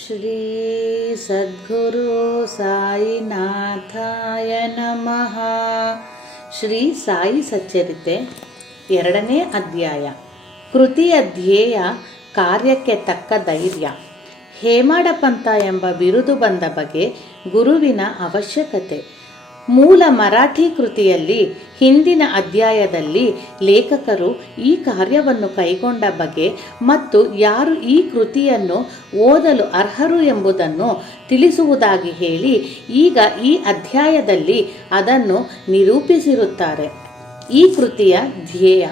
ಶ್ರೀ ಸದ್ಗುರು ಸಾಯಿನಾಥಾಯ ನಮಃ. ಶ್ರೀ ಸಾಯಿ ಸಚ್ಚರಿತೆ, ಎರಡನೇ ಅಧ್ಯಾಯ. ಕೃತಿಯ ಧ್ಯೇಯ, ಕಾರ್ಯಕ್ಕೆ ತಕ್ಕ ಧೈರ್ಯ. ಹೇಮಾಡಪಂಥ ಎಂಬ ಬಿರುದು ಬಂದ ಬಗೆ ಗುರುವಿನ ಅವಶ್ಯಕತೆ. ಮೂಲ ಮರಾಠಿ ಕೃತಿಯಲ್ಲಿ ಹಿಂದಿನ ಅಧ್ಯಾಯದಲ್ಲಿ ಲೇಖಕರು ಈ ಕಾರ್ಯವನ್ನು ಕೈಗೊಂಡ ಬಗೆ ಮತ್ತು ಯಾರು ಈ ಕೃತಿಯನ್ನು ಓದಲು ಅರ್ಹರು ಎಂಬುದನ್ನು ತಿಳಿಸುವುದಾಗಿ ಹೇಳಿ ಈಗ ಈ ಅಧ್ಯಾಯದಲ್ಲಿ ಅದನ್ನು ನಿರೂಪಿಸಿರುತ್ತಾರೆ. ಈ ಕೃತಿಯ ಧ್ಯೇಯ.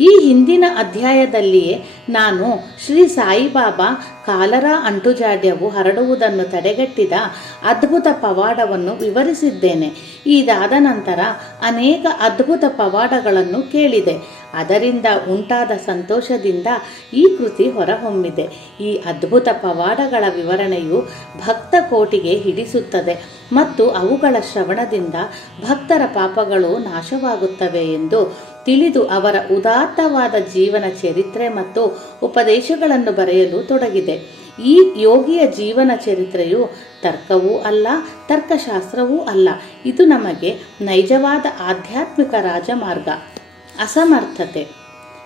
ಈ ಹಿಂದಿನ ಅಧ್ಯಾಯದಲ್ಲಿಯೇ ನಾನು ಶ್ರೀ ಸಾಯಿಬಾಬಾ ಕಾಲರ ಅಂಟುಜಾಡ್ಯವು ಹರಡುವುದನ್ನು ತಡೆಗಟ್ಟಿದ ಅದ್ಭುತ ಪವಾಡವನ್ನು ವಿವರಿಸಿದ್ದೇನೆ. ಇದಾದ ನಂತರ ಅನೇಕ ಅದ್ಭುತ ಪವಾಡಗಳನ್ನು ಕೇಳಿದೆ. ಅದರಿಂದ ಉಂಟಾದ ಸಂತೋಷದಿಂದ ಈ ಕೃತಿ ಹೊರಹೊಮ್ಮಿದೆ. ಈ ಅದ್ಭುತ ಪವಾಡಗಳ ವಿವರಣೆಯು ಭಕ್ತ ಕೋಟಿಗೆ ಹಿಡಿಸುತ್ತದೆ ಮತ್ತು ಅವುಗಳ ಶ್ರವಣದಿಂದ ಭಕ್ತರ ಪಾಪಗಳು ನಾಶವಾಗುತ್ತವೆ ಎಂದು ತಿಳಿದು ಅವರ ಉದಾತ್ತವಾದ ಜೀವನ ಚರಿತ್ರೆ ಮತ್ತು ಉಪದೇಶಗಳನ್ನು ಬರೆಯಲು ತೊಡಗಿದೆ. ಈ ಯೋಗಿಯ ಜೀವನ ಚರಿತ್ರೆಯು ತರ್ಕವೂ ಅಲ್ಲ, ತರ್ಕಶಾಸ್ತ್ರವೂ ಅಲ್ಲ. ಇದು ನಮಗೆ ನೈಜವಾದ ಆಧ್ಯಾತ್ಮಿಕ ರಾಜಮಾರ್ಗ. ಅಸಮರ್ಥತೆ.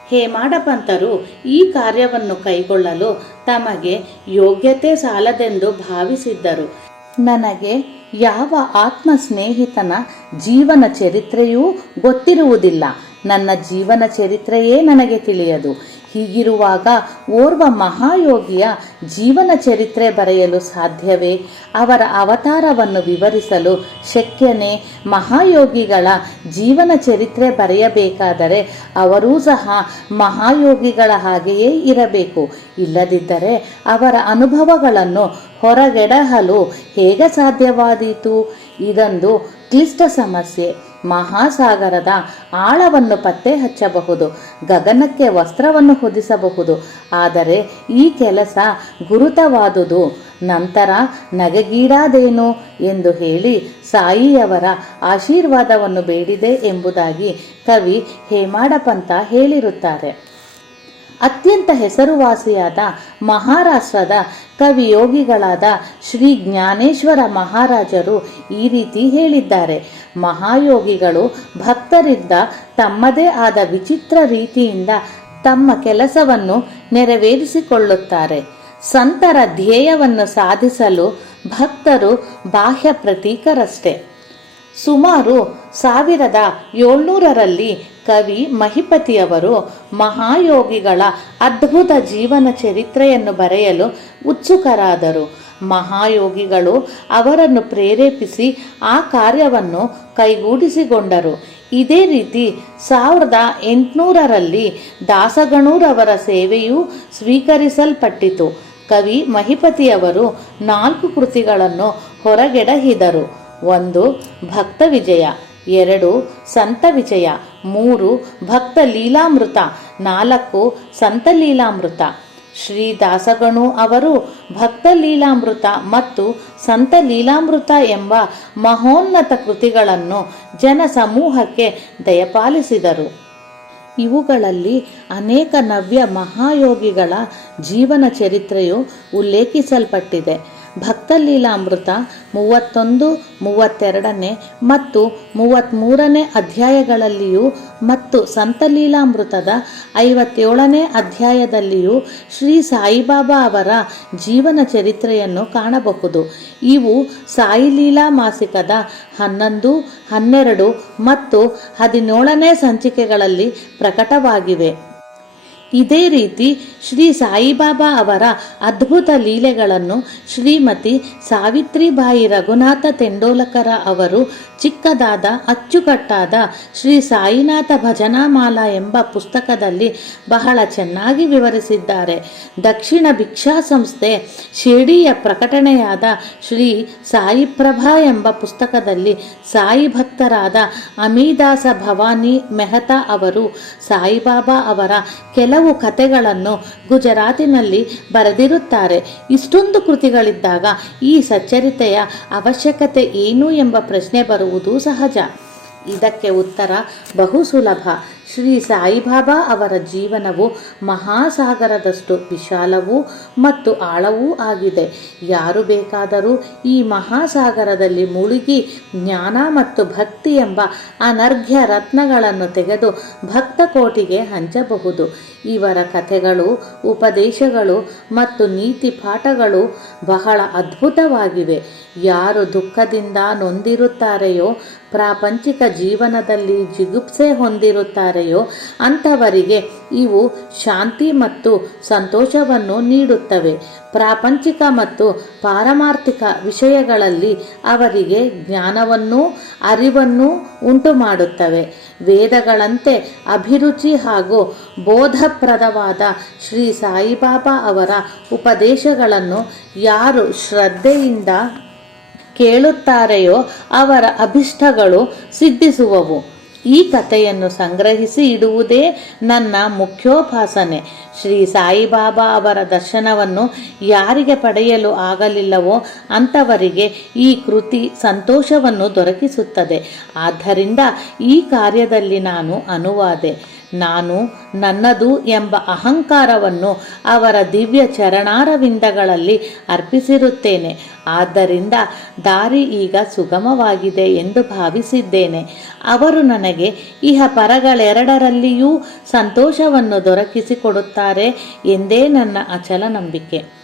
ಹೇಮಾಡಪಂತರು ಈ ಕಾರ್ಯವನ್ನು ಕೈಗೊಳ್ಳಲು ತಮಗೆ ಯೋಗ್ಯತೆ ಸಾಲದೆಂದು ಭಾವಿಸಿದ್ದರು. ನನಗೆ ಯಾವ ಆತ್ಮ ಸ್ನೇಹಿತನ ಜೀವನ ಚರಿತ್ರೆಯೂ ಗೊತ್ತಿರುವುದಿಲ್ಲ. ನನ್ನ ಜೀವನ ಚರಿತ್ರೆಯೇ ನನಗೆ ತಿಳಿಯದು. ಹೀಗಿರುವಾಗ ಓರ್ವ ಮಹಾಯೋಗಿಯ ಜೀವನ ಚರಿತ್ರೆ ಬರೆಯಲು ಸಾಧ್ಯವೇ? ಅವರ ಅವತಾರವನ್ನು ವಿವರಿಸಲು ಶಕ್ಯನೇ ಮಹಾಯೋಗಿಗಳ ಜೀವನ ಚರಿತ್ರೆ ಬರೆಯಬೇಕಾದರೆ ಅವರೂ ಸಹ ಮಹಾಯೋಗಿಗಳ ಹಾಗೆಯೇ ಇರಬೇಕು. ಇಲ್ಲದಿದ್ದರೆ ಅವರ ಅನುಭವಗಳನ್ನು ಹೊರಗೆಡಹಲು ಹೇಗೆ ಸಾಧ್ಯವಾದೀತು? ಇದೊಂದು ಕ್ಲಿಷ್ಟ ಸಮಸ್ಯೆ. ಮಹಾಸಾಗರದ ಆಳವನ್ನು ಪತ್ತೆ ಹಚ್ಚಬಹುದು ಗಗನಕ್ಕೆ ವಸ್ತ್ರವನ್ನು ಹೊದಿಸಬಹುದು. ಆದರೆ ಈ ಕೆಲಸ ಗುರುತವಾದುದು. ನಂತರ ನಗೆಗೀಡಾದೇನು ಎಂದು ಹೇಳಿ ಸಾಯಿಯವರ ಆಶೀರ್ವಾದವನ್ನು ಬೇಡಿದೆ ಎಂಬುದಾಗಿ ಕವಿ ಹೇಮಾಡಪಂತ ಹೇಳಿರುತ್ತಾರೆ. ಅತ್ಯಂತ ಹೆಸರುವಾಸಿಯಾದ ಮಹಾರಾಷ್ಟ್ರದ ಕವಿಯೋಗಿಗಳಾದ ಶ್ರೀ ಜ್ಞಾನೇಶ್ವರ ಮಹಾರಾಜರು ಈ ರೀತಿ ಹೇಳಿದ್ದಾರೆ. ಮಹಾಯೋಗಿಗಳು ಭಕ್ತರಿಂದ ತಮ್ಮದೇ ಆದ ವಿಚಿತ್ರ ರೀತಿಯಿಂದ ತಮ್ಮ ಕೆಲಸವನ್ನು ನೆರವೇರಿಸಿಕೊಳ್ಳುತ್ತಾರೆ. ಸಂತರ ಧ್ಯೇಯವನ್ನು ಸಾಧಿಸಲು ಭಕ್ತರು ಬಾಹ್ಯ ಪ್ರತೀಕರಷ್ಟೇ. ಸುಮಾರು ಸಾವಿರದ ಏಳ್ನೂರರಲ್ಲಿ ಕವಿ ಮಹಿಪತಿಯವರು ಮಹಾಯೋಗಿಗಳ ಅದ್ಭುತ ಜೀವನ ಚರಿತ್ರೆಯನ್ನು ಬರೆಯಲು ಉತ್ಸುಕರಾದರು. ಮಹಾಯೋಗಿಗಳು ಅವರನ್ನು ಪ್ರೇರೇಪಿಸಿ ಆ ಕಾರ್ಯವನ್ನು ಕೈಗೂಡಿಸಿಕೊಂಡರು. ಇದೇ ರೀತಿ ಸಾವಿರದ ಎಂಟುನೂರರಲ್ಲಿ ದಾಸಗಣೂರವರ ಸೇವೆಯೂ ಸ್ವೀಕರಿಸಲ್ಪಟ್ಟಿತು. ಕವಿ ಮಹಿಪತಿಯವರು ನಾಲ್ಕು ಕೃತಿಗಳನ್ನು ಹೊರಗೆಡಹಿದರು. ಒಂದು, ಭಕ್ತ ವಿಜಯ. ಎರಡು, ಸಂತ ವಿಜಯ. ಮೂರು, ಭಕ್ತ ಲೀಲಾಮೃತ. ನಾಲ್ಕು, ಸಂತ ಲೀಲಾಮೃತ. ಶ್ರೀ ದಾಸಗಣು ಅವರು ಭಕ್ತ ಲೀಲಾಮೃತ ಮತ್ತು ಸಂತ ಲೀಲಾಮೃತ ಎಂಬ ಮಹೋನ್ನತ ಕೃತಿಗಳನ್ನು ಜನ ಸಮೂಹಕ್ಕೆ ದಯಪಾಲಿಸಿದರು. ಇವುಗಳಲ್ಲಿ ಅನೇಕ ನವ್ಯ ಮಹಾಯೋಗಿಗಳ ಜೀವನ ಚರಿತ್ರೆಯು ಉಲ್ಲೇಖಿಸಲ್ಪಟ್ಟಿದೆ. ಭಕ್ತಲೀಲಾಮೃತ ಮೂವತ್ತೊಂದು, ಮೂವತ್ತೆರಡನೇ ಮತ್ತು ಮೂವತ್ತ್ಮೂರನೇ ಅಧ್ಯಾಯಗಳಲ್ಲಿಯೂ ಮತ್ತು ಸಂತಲೀಲಾಮೃತದ ಐವತ್ತೇಳನೇ ಅಧ್ಯಾಯದಲ್ಲಿಯೂ ಶ್ರೀ ಸಾಯಿಬಾಬಾ ಅವರ ಜೀವನ ಚರಿತ್ರೆಯನ್ನು ಕಾಣಬಹುದು. ಇವು ಸಾಯಿಲೀಲಾ ಮಾಸಿಕದ ಹನ್ನೊಂದು, ಹನ್ನೆರಡು ಮತ್ತು ಹದಿನೇಳನೇ ಸಂಚಿಕೆಗಳಲ್ಲಿ ಪ್ರಕಟವಾಗಿವೆ. ಇದೇ ರೀತಿ ಶ್ರೀ ಸಾಯಿಬಾಬಾ ಅವರ ಅದ್ಭುತ ಲೀಲೆಗಳನ್ನು ಶ್ರೀಮತಿ ಸಾವಿತ್ರಿಬಾಯಿ ರಘುನಾಥ ತೆಂಡೋಲಕರ ಅವರು ಚಿಕ್ಕದಾದ, ಅಚ್ಚುಕಟ್ಟಾದ ಶ್ರೀ ಸಾಯಿನಾಥ ಭಜನಾಮಾಲಾ ಎಂಬ ಪುಸ್ತಕದಲ್ಲಿ ಬಹಳ ಚೆನ್ನಾಗಿ ವಿವರಿಸಿದ್ದಾರೆ. ದಕ್ಷಿಣ ಭಿಕ್ಷಾ ಸಂಸ್ಥೆ ಶಿರ್ಡಿಯ ಪ್ರಕಟಣೆಯಾದ ಶ್ರೀ ಸಾಯಿಪ್ರಭಾ ಎಂಬ ಪುಸ್ತಕದಲ್ಲಿ ಸಾಯಿ ಭಕ್ತರಾದ ಅಮಿದಾಸ ಭವಾನಿ ಮೆಹತಾ ಅವರು ಸಾಯಿಬಾಬಾ ಅವರ ಕೆಲವು ಕಥೆಗಳನ್ನು ಗುಜರಾತಿನಲ್ಲಿ ಬರೆದಿರುತ್ತಾರೆ. ಇಷ್ಟೊಂದು ಕೃತಿಗಳಿದ್ದಾಗ ಈ ಸಚ್ಚರಿತೆಯ ಅವಶ್ಯಕತೆ ಏನು ಎಂಬ ಪ್ರಶ್ನೆ ಬರುವುದು ಸಹಜ. ಇದಕ್ಕೆ ಉತ್ತರ ಬಹು ಸುಲಭ ಶ್ರೀ ಸಾಯಿಬಾಬಾ ಅವರ ಜೀವನವು ಮಹಾಸಾಗರದಷ್ಟು ವಿಶಾಲವೂ ಮತ್ತು ಆಳವೂ ಆಗಿದೆ. ಯಾರು ಬೇಕಾದರೂ ಈ ಮಹಾಸಾಗರದಲ್ಲಿ ಮುಳುಗಿ ಜ್ಞಾನ ಮತ್ತು ಭಕ್ತಿ ಎಂಬ ಅನರ್ಘ್ಯ ರತ್ನಗಳನ್ನು ತೆಗೆದು ಭಕ್ತ ಕೋಟಿಗೆ ಹಂಚಬಹುದು. ಇವರ ಕಥೆಗಳು, ಉಪದೇಶಗಳು ಮತ್ತು ನೀತಿ ಪಾಠಗಳು ಬಹಳ ಅದ್ಭುತವಾಗಿವೆ. ಯಾರು ದುಃಖದಿಂದ ನೊಂದಿರುತ್ತಾರೆಯೋ ಪ್ರಾಪಂಚಿಕ ಜೀವನದಲ್ಲಿ ಜಿಗುಪ್ಸೆ ಹೊಂದಿರುತ್ತಾರೆಯೋ ಅಂಥವರಿಗೆ ಇವು ಶಾಂತಿ ಮತ್ತು ಸಂತೋಷವನ್ನು ನೀಡುತ್ತವೆ. ಪ್ರಾಪಂಚಿಕ ಮತ್ತು ಪಾರಮಾರ್ಥಿಕ ವಿಷಯಗಳಲ್ಲಿ ಅವರಿಗೆ ಜ್ಞಾನವನ್ನು ಅರಿವನ್ನು ಉಂಟು ಮಾಡುತ್ತವೆ ವೇದಗಳಂತೆ ಅಭಿರುಚಿ ಹಾಗೂ ಬೋಧಪ್ರದವಾದ ಶ್ರೀ ಸಾಯಿಬಾಬಾ ಅವರ ಉಪದೇಶಗಳನ್ನು ಯಾರು ಶ್ರದ್ಧೆಯಿಂದ ಕೇಳುತ್ತಾರೆಯೋ ಅವರ ಅಭಿಷ್ಟಗಳು ಸಿದ್ಧಿಸುವವು. ಈ ಕಥೆಯನ್ನು ಸಂಗ್ರಹಿಸಿ ಇಡುವುದೇ ನನ್ನ ಮುಖ್ಯೋಪಾಸನೆ. ಶ್ರೀ ಸಾಯಿಬಾಬಾ ಅವರ ದರ್ಶನವನ್ನು ಯಾರಿಗೆ ಪಡೆಯಲು ಆಗಲಿಲ್ಲವೋ ಅಂಥವರಿಗೆ ಈ ಕೃತಿ ಸಂತೋಷವನ್ನು ದೊರಕಿಸುತ್ತದೆ. ಆದ್ದರಿಂದ ಈ ಕಾರ್ಯದಲ್ಲಿ ನಾನು ಅನುವಾದೆ. ನಾನು ನನ್ನದು ಎಂಬ ಅಹಂಕಾರವನ್ನು ಅವರ ದಿವ್ಯ ಚರಣಾರವಿಂದಗಳಲ್ಲಿ ಅರ್ಪಿಸಿರುತ್ತೇನೆ. ಆದ್ದರಿಂದ ದಾರಿ ಈಗ ಸುಗಮವಾಗಿದೆ ಎಂದು ಭಾವಿಸಿದ್ದೇನೆ. ಅವರು ನನಗೆ, ಇಹ ಪರಗಳೆರಡರಲ್ಲಿಯೂ ಸಂತೋಷವನ್ನು ದೊರಕಿಸಿಕೊಡುತ್ತಾರೆ ಎಂದೇ ನನ್ನ ಅಚಲ ನಂಬಿಕೆ.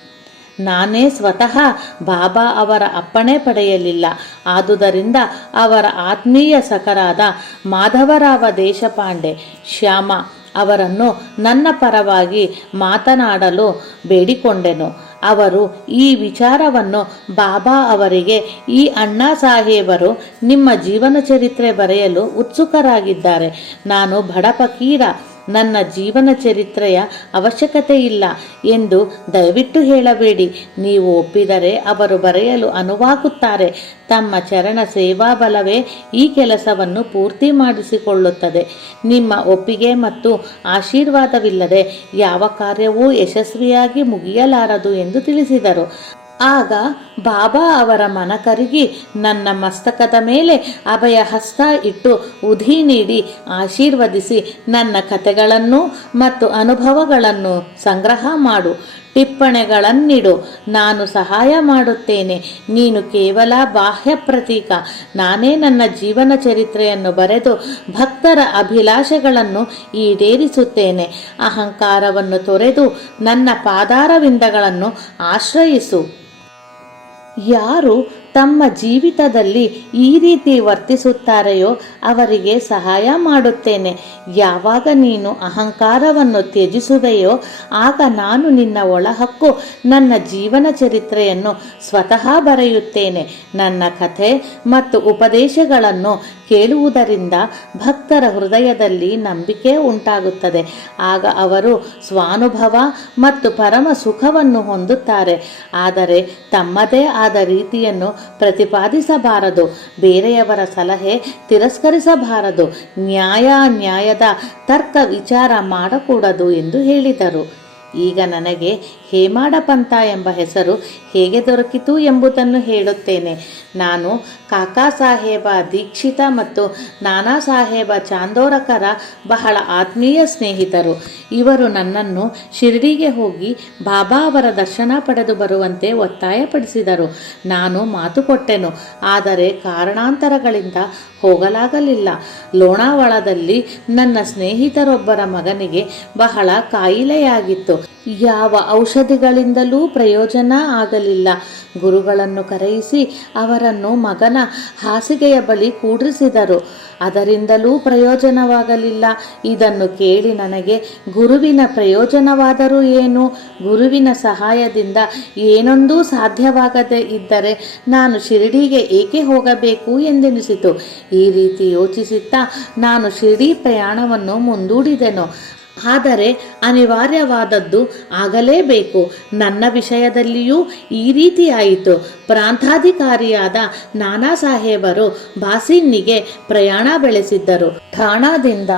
ನಾನೇ ಸ್ವತಃ ಬಾಬಾ ಅವರ ಅಪ್ಪಣೆ ಪಡೆಯಲಿಲ್ಲ. ಆದುದರಿಂದ ಅವರ ಆತ್ಮೀಯ ಸಖರಾದ ಮಾಧವರಾವ ದೇಶಪಾಂಡೆ, ಶ್ಯಾಮ ಅವರನ್ನು ನನ್ನ ಪರವಾಗಿ ಮಾತನಾಡಲು ಬೇಡಿಕೊಂಡೆನು. ಅವರು ಈ ವಿಚಾರವನ್ನು ಬಾಬಾ ಅವರಿಗೆ, ಈ ಅಣ್ಣಾ ಸಾಹೇಬರು ನಿಮ್ಮ ಜೀವನ ಚರಿತ್ರೆ ಬರೆಯಲು ಉತ್ಸುಕರಾಗಿದ್ದಾರೆ. ನಾನು ಬಡ ಫಕೀರ. ನನ್ನ ಜೀವನ ಚರಿತ್ರೆಯ ಅವಶ್ಯಕತೆ ಇಲ್ಲ ಎಂದು ದಯವಿಟ್ಟು ಹೇಳಬೇಡಿ. ನೀವು ಒಪ್ಪಿದರೆ ಅವರು ಬರೆಯಲು ಅನುವಾಗುತ್ತಾರೆ. ತಮ್ಮ ಚರಣ ಸೇವಾ ಬಲವೇ ಈ ಕೆಲಸವನ್ನು ಪೂರ್ತಿ ಮಾಡಿಸಿಕೊಳ್ಳುತ್ತದೆ. ನಿಮ್ಮ ಒಪ್ಪಿಗೆ ಮತ್ತು ಆಶೀರ್ವಾದವಿಲ್ಲದೆ ಯಾವ ಕಾರ್ಯವೂ ಯಶಸ್ವಿಯಾಗಿ ಮುಗಿಯಲಾರದು ಎಂದು ತಿಳಿಸಿದರು. ಆಗ ಬಾಬಾ ಅವರ ಮನ ಕರಗಿ ನನ್ನ ಮಸ್ತಕದ ಮೇಲೆ ಅಭಯ ಹಸ್ತ ಇಟ್ಟು ಉಧಿ ನೀಡಿ ಆಶೀರ್ವದಿಸಿ ನನ್ನ ಕಥೆಗಳನ್ನು ಮತ್ತು ಅನುಭವಗಳನ್ನು ಸಂಗ್ರಹ ಮಾಡು. ಟಿಪ್ಪಣೆಗಳನ್ನಿಡು. ನಾನು ಸಹಾಯ ಮಾಡುತ್ತೇನೆ. ನೀನು ಕೇವಲ ಬಾಹ್ಯ ಪ್ರತೀಕ. ನಾನೇ ನನ್ನ ಜೀವನ ಚರಿತ್ರೆಯನ್ನು ಬರೆದು ಭಕ್ತರ ಅಭಿಲಾಷೆಗಳನ್ನು ಈಡೇರಿಸುತ್ತೇನೆ. ಅಹಂಕಾರವನ್ನು ತೊರೆದು ನನ್ನ ಪಾದಾರವಿಂದಗಳನ್ನು ಆಶ್ರಯಿಸು. ಯಾರು ತಮ್ಮ ಜೀವಿತದಲ್ಲಿ ಈ ರೀತಿ ವರ್ತಿಸುತ್ತಾರೆಯೋ ಅವರಿಗೆ ಸಹಾಯ ಮಾಡುತ್ತೇನೆ. ಯಾವಾಗ ನೀನು ಅಹಂಕಾರವನ್ನು ತ್ಯಜಿಸುವೆಯೋ, ಆಗ ನಾನು ನಿನ್ನ ಒಳಹಕ್ಕು, ನನ್ನ ಜೀವನ ಚರಿತ್ರೆಯನ್ನು ಸ್ವತಃ ಬರೆಯುತ್ತೇನೆ. ನನ್ನ ಕಥೆ ಮತ್ತು ಉಪದೇಶಗಳನ್ನು ಕೇಳುವುದರಿಂದ ಭಕ್ತರ ಹೃದಯದಲ್ಲಿ ನಂಬಿಕೆ ಉಂಟಾಗುತ್ತದೆ. ಆಗ ಅವರು ಸ್ವಾನುಭವ ಮತ್ತು ಪರಮ ಸುಖವನ್ನು ಹೊಂದುತ್ತಾರೆ. ಆದರೆ ತಮ್ಮದೇ ಆದ ರೀತಿಯನ್ನು ಪ್ರತಿಪಾದಿಸಬಾರದು. ಬೇರೆಯವರ ಸಲಹೆ ತಿರಸ್ಕರಿಸಬಾರದು. ನ್ಯಾಯ ನ್ಯಾಯದ ತರ್ಕ ವಿಚಾರ ಮಾಡಕೂಡದು ಎಂದು ಹೇಳಿದರು. ಈಗ ನನಗೆ ಹೇಮಾಡ ಪಂಥ ಎಂಬ ಹೆಸರು ಹೇಗೆ ದೊರಕಿತು ಎಂಬುದನ್ನು ಹೇಳುತ್ತೇನೆ. ನಾನು ಕಾಕಾ ಸಾಹೇಬ ದೀಕ್ಷಿತ ಮತ್ತು ನಾನಾ ಸಾಹೇಬ ಚಾಂದೋರಕರ ಬಹಳ ಆತ್ಮೀಯ ಸ್ನೇಹಿತರು. ಇವರು ನನ್ನನ್ನು ಶಿರ್ಡಿಗೆ ಹೋಗಿ ಬಾಬಾ ಅವರ ದರ್ಶನ ಪಡೆದು ಬರುವಂತೆ ಒತ್ತಾಯಪಡಿಸಿದರು. ನಾನು ಮಾತು ಕೊಟ್ಟೆನು, ಆದರೆ ಕಾರಣಾಂತರಗಳಿಂದ ಹೋಗಲಾಗಲಿಲ್ಲ. ಲೋಣಾವಳದಲ್ಲಿ ನನ್ನ ಸ್ನೇಹಿತರೊಬ್ಬರ ಮಗನಿಗೆ ಬಹಳ ಕಾಯಿಲೆಯಾಗಿತ್ತು. ಯಾವ ಔಷಧಿಗಳಿಂದಲೂ ಪ್ರಯೋಜನ ಆಗಲಿಲ್ಲ. ಗುರುಗಳನ್ನು ಕರೆಯಿಸಿ ಅವರನ್ನು ಮಗನ ಹಾಸಿಗೆಯ ಬಳಿ ಕೂಡಿಸಿದರು. ಅದರಿಂದಲೂ ಪ್ರಯೋಜನವಾಗಲಿಲ್ಲ. ಇದನ್ನು ಕೇಳಿ ನನಗೆ ಗುರುವಿನ ಪ್ರಯೋಜನವಾದರೂ ಏನು? ಗುರುವಿನ ಸಹಾಯದಿಂದ ಏನೊಂದೂ ಸಾಧ್ಯವಾಗದೇ ಇದ್ದರೆ ನಾನು ಶಿರಡಿಗೆ ಏಕೆ ಹೋಗಬೇಕು ಎಂದೆನಿಸಿತು. ಈ ರೀತಿ ಯೋಚಿಸುತ್ತಾ ನಾನು ಶಿರಡಿ ಪ್ರಯಾಣವನ್ನು ಮುಂದೂಡಿದೆನು. ಆದರೆ ಅನಿವಾರ್ಯವಾದದ್ದು ಆಗಲೇಬೇಕು. ನನ್ನ ವಿಷಯದಲ್ಲಿಯೂ ಈ ರೀತಿಯಾಯಿತು. ಪ್ರಾಂತಾಧಿಕಾರಿಯಾದ ನಾನಾ ಸಾಹೇಬರು ಬಾಸಿನ್ನಿಗೆ ಪ್ರಯಾಣ ಬೆಳೆಸಿದ್ದರು. ಠಾಣಾದಿಂದ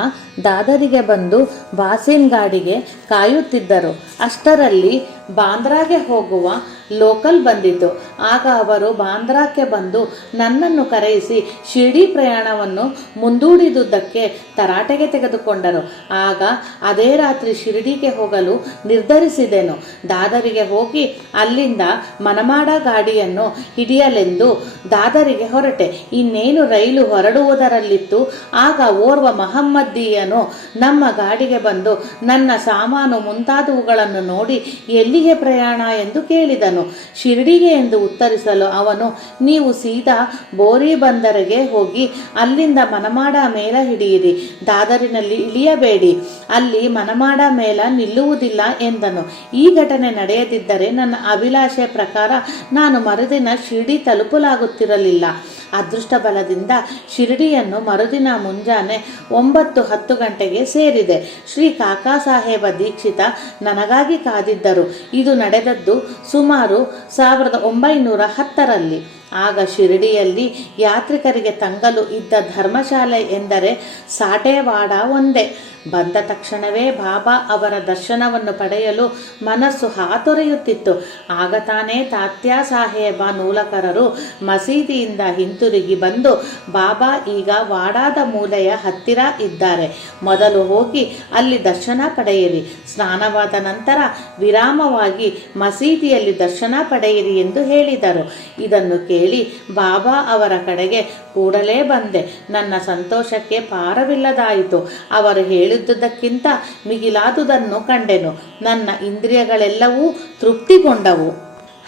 ದಾದರಿಗೆ ಬಂದು ಬಾಸಿನ್ ಗಾಡಿಗೆ ಕಾಯುತ್ತಿದ್ದರು. ಅಷ್ಟರಲ್ಲಿ ಬಾಂದ್ರಾಗೆ ಹೋಗುವ ಲೋಕಲ್ ಬಂದಿತ್ತು ಆಗ ಅವರು ಬಾಂದ್ರಾಕ್ಕೆ ಬಂದು ನನ್ನನ್ನು ಕರೆಯಿಸಿ ಶಿರ್ಡಿ ಪ್ರಯಾಣವನ್ನು ಮುಂದೂಡಿದುದಕ್ಕೆ ತರಾಟೆಗೆ ತೆಗೆದುಕೊಂಡರು. ಆಗ ಅದೇ ರಾತ್ರಿ ಶಿರಡಿಗೆ ಹೋಗಲು ನಿರ್ಧರಿಸಿದೆನು. ದಾದರಿಗೆ ಹೋಗಿ ಅಲ್ಲಿಂದ ಮನಮಾಡ ಗಾಡಿಯನ್ನು ಹಿಡಿಯಲೆಂದು ದಾದರಿಗೆ ಹೊರಟೆ. ಇನ್ನೇನು ರೈಲು ಹೊರಡುವುದರಲ್ಲಿತ್ತು, ಆಗ ಓರ್ವ ಮಹಮ್ಮದ್ದೀಯನು ನಮ್ಮ ಗಾಡಿಗೆ ಬಂದು ನನ್ನ ಸಾಮಾನು ಮುಂತಾದವುಗಳನ್ನು ನೋಡಿ ಎಲ್ಲಿಗೆ ಪ್ರಯಾಣ ಎಂದು ಕೇಳಿದನು. ಶಿರ್ಡಿಗೆ ಎಂದು ಉತ್ತರಿಸಲು ಅವನು, ನೀವು ಸೀದಾ ಬೋರಿ ಬಂದರಿಗೆ ಹೋಗಿ ಅಲ್ಲಿಂದ ಮನಮಾಡ ಮೇಲ ಹಿಡಿಯಿರಿ. ದಾದರಿನಲ್ಲಿ ಇಳಿಯಬೇಡಿ. ಅಲ್ಲಿ ಮನಮಾಡ ಮೇಲ ನಿಲ್ಲುವುದಿಲ್ಲ ಎಂದನು. ಈ ಘಟನೆ ನಡೆಯದಿದ್ದರೆ ನನ್ನ ಅಭಿಲಾಷೆ ಪ್ರಕಾರ ನಾನು ಮರುದಿನ ಶಿರಡಿ ತಲುಪಲಾಗುತ್ತಿರಲಿಲ್ಲ. ಅದೃಷ್ಟ ಬಲದಿಂದ ಶಿರಡಿಯನ್ನು ಮರುದಿನ ಮುಂಜಾನೆ ಒಂಬತ್ತು ಹತ್ತು ಗಂಟೆಗೆ ಸೇರಿದೆ. ಶ್ರೀ ಕಾಕಾ ಸಾಹೇಬ ದೀಕ್ಷಿತ ನನಗಾಗಿ ಕಾದಿದ್ದರು. ಇದು ನಡೆದದ್ದು ಸುಮಾರು ಸಾವಿರದ ಒಂಬೈನೂರ ಹತ್ತರಲ್ಲಿ. ಆಗ ಶಿರಡಿಯಲ್ಲಿ ಯಾತ್ರಿಕರಿಗೆ ತಂಗಲು ಇದ್ದ ಧರ್ಮಶಾಲೆ ಎಂದರೆ ಸಾಟೇವಾಡ ಒಂದೇ. ಬಂದ ತಕ್ಷಣವೇ ಬಾಬಾ ಅವರ ದರ್ಶನವನ್ನು ಪಡೆಯಲು ಮನಸ್ಸು ಹಾತೊರೆಯುತ್ತಿತ್ತು. ಆಗ ತಾನೇ ತಾತ್ಯಾ ಸಾಹೇಬ ನೂಲಕರರು ಮಸೀದಿಯಿಂದ ಹಿಂತಿರುಗಿ ಬಂದು ಬಾಬಾ ಈಗ ವಾಡಾದ ಮೂಲೆಯ ಹತ್ತಿರ ಇದ್ದಾರೆ. ಮೊದಲು ಹೋಗಿ ಅಲ್ಲಿ ದರ್ಶನ ಪಡೆಯಿರಿ. ಸ್ನಾನವಾದ ನಂತರ ವಿರಾಮವಾಗಿ ಮಸೀದಿಯಲ್ಲಿ ದರ್ಶನ ಪಡೆಯಿರಿ ಎಂದು ಹೇಳಿದರು. ಇದನ್ನು ಕೇಳಿ ಬಾಬಾ ಅವರ ಕಡೆಗೆ ಕೂಡಲೇ ಬಂದೆ. ನನ್ನ ಸಂತೋಷಕ್ಕೆ ಪಾರವಿಲ್ಲದಾಯಿತು ಅವರು ಹೇಳಿದ್ದುದಕ್ಕಿಂತ ಮಿಗಿಲಾದುದನ್ನು ಕಂಡೆನು. ನನ್ನ ಇಂದ್ರಿಯಗಳೆಲ್ಲವೂ ತೃಪ್ತಿಗೊಂಡವು.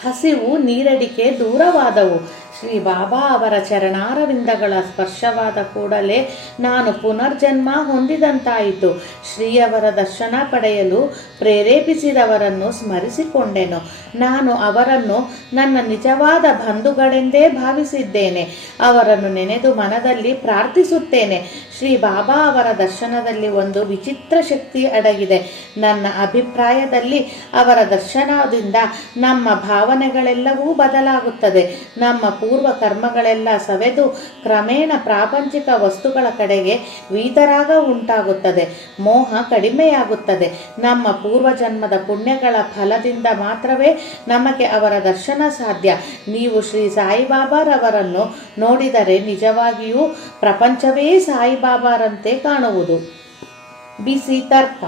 ಹಸಿವು ನೀರಡಿಕೆ ದೂರವಾದವು. ಶ್ರೀ ಬಾಬಾ ಅವರ ಚರಣಾರವಿಂದಗಳ ಸ್ಪರ್ಶವಾದ ಕೂಡಲೇ ನಾನು ಪುನರ್ಜನ್ಮ ಹೊಂದಿದಂತಾಯಿತು. ಶ್ರೀಯವರ ದರ್ಶನ ಪಡೆಯಲು ಪ್ರೇರೇಪಿಸಿದವರನ್ನು ಸ್ಮರಿಸಿಕೊಂಡೆನು. ನಾನು ಅವರನ್ನು ನನ್ನ ನಿಜವಾದ ಬಂಧುಗಳೆಂದೇ ಭಾವಿಸಿದ್ದೇನೆ. ಅವರನ್ನು ನೆನೆದು ಮನದಲ್ಲಿ ಪ್ರಾರ್ಥಿಸುತ್ತೇನೆ. ಶ್ರೀ ಬಾಬಾ ಅವರ ದರ್ಶನದಲ್ಲಿ ಒಂದು ವಿಚಿತ್ರ ಶಕ್ತಿ ಅಡಗಿದೆ. ನನ್ನ ಅಭಿಪ್ರಾಯದಲ್ಲಿ ಅವರ ದರ್ಶನದಿಂದ ನಮ್ಮ ಭಾವನೆಗಳೆಲ್ಲವೂ ಬದಲಾಗುತ್ತದೆ. ನಮ್ಮ ಪೂರ್ವ ಕರ್ಮಗಳೆಲ್ಲ ಸವೆದು ಕ್ರಮೇಣ ಪ್ರಾಪಂಚಿಕ ವಸ್ತುಗಳ ಕಡೆಗೆ ವೀತರಾಗ ಉಂಟಾಗುತ್ತದೆ. ಮೋಹ ಕಡಿಮೆಯಾಗುತ್ತದೆ. ನಮ್ಮ ಪೂರ್ವಜನ್ಮದ ಪುಣ್ಯಗಳ ಫಲದಿಂದ ಮಾತ್ರವೇ ನಮಗೆ ಅವರ ದರ್ಶನ ಸಾಧ್ಯ. ನೀವು ಶ್ರೀ ಸಾಯಿಬಾಬಾರವರನ್ನು ನೋಡಿದರೆ ನಿಜವಾಗಿಯೂ ಪ್ರಪಂಚವೇ ಸಾಯಿಬಾಬಾರಂತೆ ಕಾಣುವುದು. ಬಿಸಿ ತರ್ಪ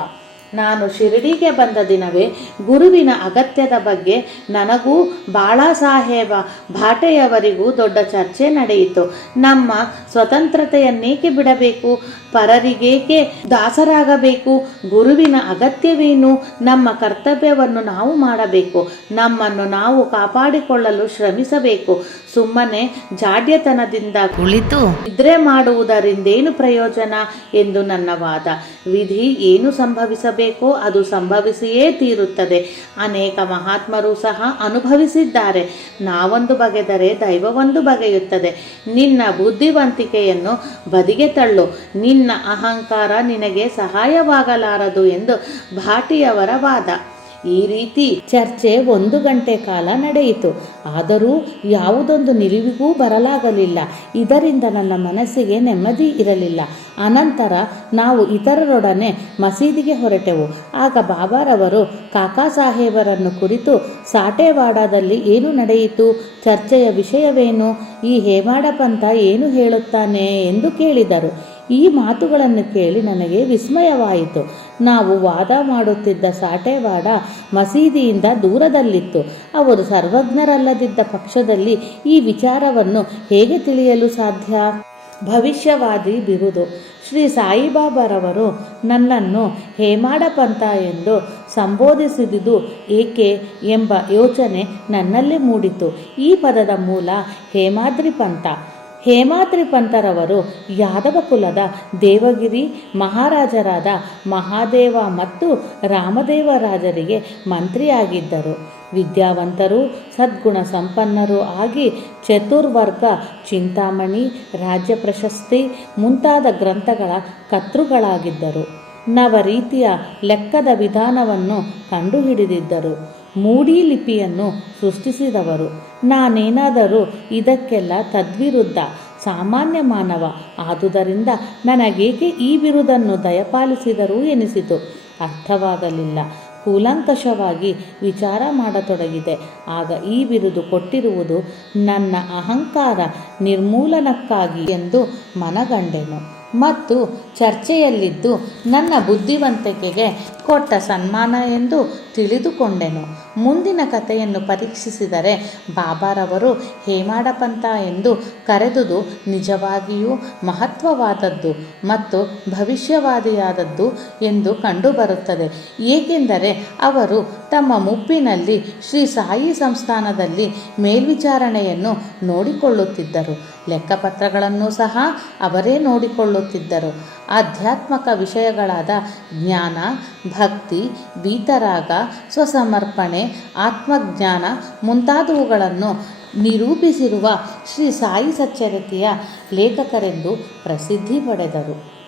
ನಾನು ಶಿರಡಿಗೆ ಬಂದ ದಿನವೇ ಗುರುವಿನ ಅಗತ್ಯದ ಬಗ್ಗೆ ನನಗೂ ಬಾಳಾಸಾಹೇಬ ಭಾಟೆಯವರಿಗೂ ದೊಡ್ಡ ಚರ್ಚೆ ನಡೆಯಿತು. ನಮ್ಮ ಸ್ವತಂತ್ರತೆಯನ್ನೇಕೆ ಬಿಡಬೇಕು? ಪರರಿಗೇಕೆ ದಾಸರಾಗಬೇಕು? ಗುರುವಿನ ಅಗತ್ಯವೇನು? ನಮ್ಮ ಕರ್ತವ್ಯವನ್ನು ನಾವು ಮಾಡಬೇಕು. ನಮ್ಮನ್ನು ನಾವು ಕಾಪಾಡಿಕೊಳ್ಳಲು ಶ್ರಮಿಸಬೇಕು. ಸುಮ್ಮನೆ ಜಾಡ್ಯತನದಿಂದ ಕುಳಿತು ನಿದ್ರೆ ಮಾಡುವುದರಿಂದೇನು ಪ್ರಯೋಜನ ಎಂದು ನನ್ನ ವಾದ. ವಿಧಿ ಏನು ಸಂಭವಿಸಬೇಕೋ ಅದು ಸಂಭವಿಸಿಯೇ ತೀರುತ್ತದೆ. ಅನೇಕ ಮಹಾತ್ಮರು ಸಹ ಅನುಭವಿಸಿದ್ದಾರೆ. ನಾವೊಂದು ಬಗೆದರೆ ದೈವವೊಂದು ಬಗೆಯುತ್ತದೆ. ನಿನ್ನ ಬುದ್ಧಿವಂತಿಕೆಯನ್ನು ಬದಿಗೆ ತಳ್ಳು. ನಿನ್ನ ಅಹಂಕಾರ ನಿನಗೆ ಸಹಾಯವಾಗಲಾರದು ಎಂದು ಭಾಟಿಯವರ ವಾದ. ಈ ರೀತಿ ಚರ್ಚೆ ಒಂದು ಗಂಟೆ ಕಾಲ ನಡೆಯಿತು. ಆದರೂ ಯಾವುದೊಂದು ನಿಲುವಿಗೂ ಬರಲಾಗಲಿಲ್ಲ. ಇದರಿಂದ ನನ್ನ ಮನಸ್ಸಿಗೆ ನೆಮ್ಮದಿ ಇರಲಿಲ್ಲ. ಅನಂತರ ನಾವು ಇತರರೊಡನೆ ಮಸೀದಿಗೆ ಹೊರಟೆವು. ಆಗ ಬಾಬಾರವರು ಕಾಕಾ ಸಾಹೇಬರನ್ನು ಕುರಿತು, ಸಾಟೇವಾಡದಲ್ಲಿ ಏನು ನಡೆಯಿತು? ಚರ್ಚೆಯ ವಿಷಯವೇನು? ಈ ಹೇಮಾಡ ಪಂಥ ಏನು ಹೇಳುತ್ತಾನೆ? ಎಂದು ಕೇಳಿದರು. ಈ ಮಾತುಗಳನ್ನು ಕೇಳಿ ನನಗೆ ವಿಸ್ಮಯವಾಯಿತು. ನಾವು ವಾದ ಮಾಡುತ್ತಿದ್ದ ಸಾಟೇವಾಡ ಮಸೀದಿಯಿಂದ ದೂರದಲ್ಲಿತ್ತು. ಅವರು ಸರ್ವಜ್ಞರಲ್ಲದಿದ್ದ ಪಕ್ಷದಲ್ಲಿ ಈ ವಿಚಾರವನ್ನು ಹೇಗೆ ತಿಳಿಯಲು ಸಾಧ್ಯ? ಭವಿಷ್ಯವಾದಿ ಬಿರುದು. ಶ್ರೀ ಸಾಯಿಬಾಬಾರವರು ನನ್ನನ್ನು ಹೇಮಾಡ ಪಂಥ ಎಂದು ಸಂಬೋಧಿಸಿದುದು ಏಕೆ ಎಂಬ ಯೋಚನೆ ನನ್ನಲ್ಲಿ ಮೂಡಿತು. ಈ ಪದದ ಮೂಲ ಹೇಮಾದ್ರಿ ಪಂಥ. ಹೇಮಾದ್ರಿ ಪಂಥರವರು ಯಾದವ ಕುಲದ ದೇವಗಿರಿ ಮಹಾರಾಜರಾದ ಮಹಾದೇವ ಮತ್ತು ರಾಮದೇವರಾಜರಿಗೆ ಮಂತ್ರಿಯಾಗಿದ್ದರು. ವಿದ್ಯಾವಂತರು, ಸದ್ಗುಣ ಸಂಪನ್ನರು ಆಗಿ ಚತುರ್ವರ್ಗ, ಚಿಂತಾಮಣಿ, ರಾಜ್ಯ ಪ್ರಶಸ್ತಿ ಮುಂತಾದ ಗ್ರಂಥಗಳ ಕರ್ತೃಗಳಾಗಿದ್ದರು. ನವ ರೀತಿಯ ಲೆಕ್ಕದ ವಿಧಾನವನ್ನು ಕಂಡುಹಿಡಿದಿದ್ದರು. ಮೂಡಿ ಲಿಪಿಯನ್ನು ಸೃಷ್ಟಿಸಿದವರು. ನಾನೇನಾದರೂ ಇದಕ್ಕೆಲ್ಲ ತದ್ವಿರುದ್ಧ, ಸಾಮಾನ್ಯ ಮಾನವ, ಆದುದರಿಂದ ನನಗೇಕೆ ಈ ಬಿರುದನ್ನು ದಯಪಾಲಿಸಿದರು ಎನಿಸಿತು. ಅರ್ಥವಾಗಲಿಲ್ಲ. ಕೂಲಂಕಷವಾಗಿ ವಿಚಾರ ಮಾಡತೊಡಗಿದೆ. ಆಗ ಈ ಬಿರುದು ಕೊಟ್ಟಿರುವುದು ನನ್ನ ಅಹಂಕಾರ ನಿರ್ಮೂಲನಕ್ಕಾಗಿ ಎಂದು ಮನಗಂಡೆನು. ಮತ್ತು ಚರ್ಚೆಯಲ್ಲಿದ್ದು ನನ್ನ ಬುದ್ಧಿವಂತಿಕೆಗೆ ಕೊಟ್ಟ ಸನ್ಮಾನ ಎಂದು ತಿಳಿದುಕೊಂಡೆನು. ಮುಂದಿನ ಕಥೆಯನ್ನು ಪರೀಕ್ಷಿಸಿದರೆ ಬಾಬಾರವರು ಹೇಮಾಡಪಂಥ ಎಂದು ಕರೆದುದು ನಿಜವಾಗಿಯೂ ಮಹತ್ವವಾದದ್ದು ಮತ್ತು ಭವಿಷ್ಯವಾದಿಯಾದದ್ದು ಎಂದು ಕಂಡುಬರುತ್ತದೆ. ಏಕೆಂದರೆ ಅವರು ತಮ್ಮ ಮುಪ್ಪಿನಲ್ಲಿ ಶ್ರೀ ಸಾಯಿ ಸಂಸ್ಥಾನದಲ್ಲಿ ಮೇಲ್ವಿಚಾರಣೆಯನ್ನು ನೋಡಿಕೊಳ್ಳುತ್ತಿದ್ದರು. ಲೆಕ್ಕಪತ್ರಗಳನ್ನು ಸಹ ಅವರೇ ನೋಡಿಕೊಳ್ಳುತ್ತಿದ್ದರು. ಆಧ್ಯಾತ್ಮಕ ವಿಷಯಗಳಾದ ಜ್ಞಾನ, ಭಕ್ತಿ ಬೀತರಾಗ ಸ್ವಸಮರ್ಪಣೆ, ಆತ್ಮಜ್ಞಾನ ಮುಂತಾದವುಗಳನ್ನು ನಿರೂಪಿಸಿರುವ ಶ್ರೀ ಸಾಯಿ ಸಚ್ಚರಿತೆಯ ಲೇಖಕರೆಂದು ಪ್ರಸಿದ್ಧಿ ಪಡೆದರು.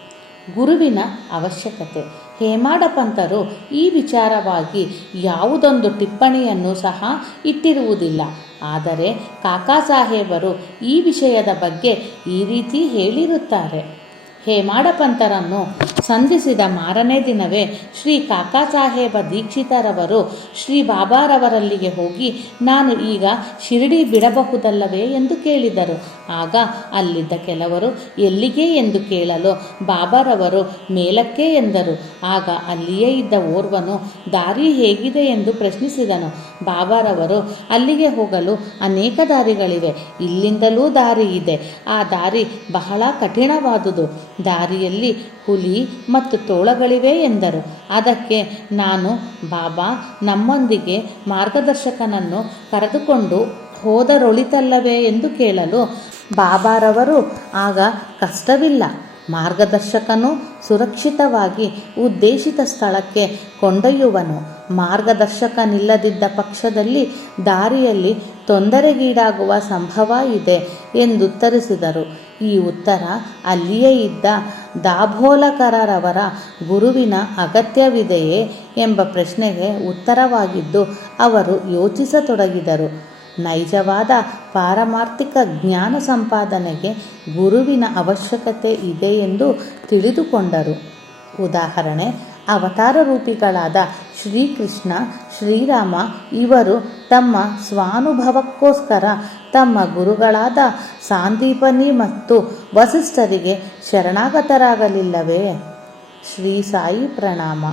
ಗುರುವಿನ ಅವಶ್ಯಕತೆ. ಹೇಮಾಡಪಂತರು ಈ ವಿಚಾರವಾಗಿ ಯಾವುದೊಂದು ಟಿಪ್ಪಣಿಯನ್ನು ಸಹ ಇಟ್ಟಿರುವುದಿಲ್ಲ. ಆದರೆ ಕಾಕಾ ಸಾಹೇಬರು ಈ ವಿಷಯದ ಬಗ್ಗೆ ಈ ರೀತಿ ಹೇಳಿರುತ್ತಾರೆ. ಹೇಮಾಡಪಂತರನ್ನು ಸಂಧಿಸಿದ ಮಾರನೇ ದಿನವೇ ಶ್ರೀ ಕಾಕಾ ಸಾಹೇಬ ದೀಕ್ಷಿತರವರು ಶ್ರೀ ಬಾಬಾರವರಲ್ಲಿಗೆ ಹೋಗಿ, ನಾನು ಈಗ ಶಿರಡಿ ಬಿಡಬಹುದಲ್ಲವೇ ಎಂದು ಕೇಳಿದರು. ಆಗ ಅಲ್ಲಿದ್ದ ಕೆಲವರು, ಎಲ್ಲಿಗೆ ಎಂದು ಕೇಳಲು ಬಾಬಾರವರು ಮೇಲಕ್ಕೆ ಎಂದರು. ಆಗ ಅಲ್ಲಿಯೇ ಇದ್ದ ಓರ್ವನು, ದಾರಿ ಹೇಗಿದೆ ಎಂದು ಪ್ರಶ್ನಿಸಿದನು. ಬಾಬಾರವರು, ಅಲ್ಲಿಗೆ ಹೋಗಲು ಅನೇಕ ದಾರಿಗಳಿವೆ, ಇಲ್ಲಿಂದಲೂ ದಾರಿ ಇದೆ, ಆ ದಾರಿ ಬಹಳ ಕಠಿಣವಾದುದು. ದಾರಿಯಲ್ಲಿ ಹುಲಿ ಮತ್ತು ತೋಳಗಳಿವೆ ಎಂದರು. ಅದಕ್ಕೆ ನಾನು, ಬಾಬಾ, ನಮ್ಮೊಂದಿಗೆ ಮಾರ್ಗದರ್ಶಕನನ್ನು ಕರೆದುಕೊಂಡು ಹೋದರೊಳಿತಲ್ಲವೇ? ಎಂದು ಕೇಳಲು, ಬಾಬಾರವರು ಆಗ ಕಷ್ಟವಿಲ್ಲ. ಮಾರ್ಗದರ್ಶಕನು ಸುರಕ್ಷಿತವಾಗಿ ಉದ್ದೇಶಿತ ಸ್ಥಳಕ್ಕೆ ಕೊಂಡೊಯ್ಯುವನು. ಮಾರ್ಗದರ್ಶಕನಿಲ್ಲದಿದ್ದ ಪಕ್ಷದಲ್ಲಿ ದಾರಿಯಲ್ಲಿ ತೊಂದರೆಗೀಡಾಗುವ ಸಂಭವ ಇದೆ ಎಂದುತ್ತರಿಸಿದರು ಈ ಉತ್ತರ ಅಲ್ಲಿಯೇ ಇದ್ದ ದಾಭೋಲಕರರವರ ಗುರುವಿನ ಅಗತ್ಯವಿದೆಯೇ ಎಂಬ ಪ್ರಶ್ನೆಗೆ ಉತ್ತರವಾಗಿದ್ದು ಅವರು ಯೋಚಿಸತೊಡಗಿದರು. ನೈಜವಾದ ಪಾರಮಾರ್ಥಿಕ ಜ್ಞಾನ ಸಂಪಾದನೆಗೆ ಗುರುವಿನ ಅವಶ್ಯಕತೆ ಇದೆ ಎಂದು ತಿಳಿದುಕೊಂಡರು. ಉದಾಹರಣೆ ಅವತಾರ ರೂಪಿಗಳಾದ ಶ್ರೀಕೃಷ್ಣ, ಶ್ರೀರಾಮ ಇವರು ತಮ್ಮ ಸ್ವಾನುಭವಕ್ಕೋಸ್ಕರ ತಮ್ಮ ಗುರುಗಳಾದ ಸಾಂದೀಪನಿ ಮತ್ತು ವಸಿಷ್ಠರಿಗೆ ಶರಣಾಗತರಾಗಲಿಲ್ಲವೇ? ಶ್ರೀ ಸಾಯಿ ಪ್ರಣಾಮ.